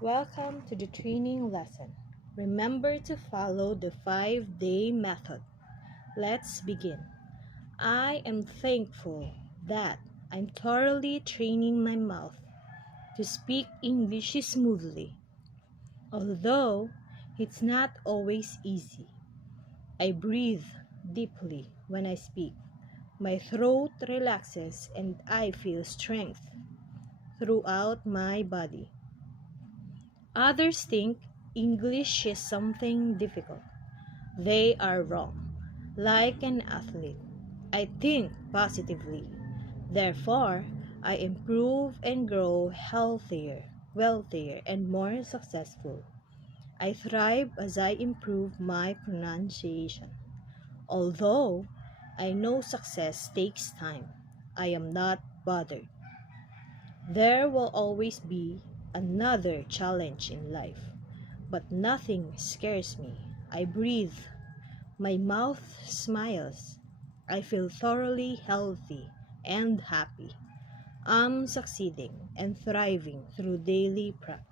Welcome to the training lesson. Remember to follow the 5-day method. Let's begin. I am thankful that I'm thoroughly training my mouth to speak English smoothly. Although it's not always easy. I breathe deeply when I speak. My throat relaxes and I feel strength throughout my body. Others think English is something difficult. They are wrong. Like an athlete, I think positively. Therefore, I improve and grow healthier, wealthier, and more successful. I thrive as I improve my pronunciation. Although I know success takes time, I am not bothered. There will always be another challenge in life, but nothing scares me. I breathe. My mouth smiles. I feel thoroughly healthy and happy. I'm succeeding and thriving through daily practice.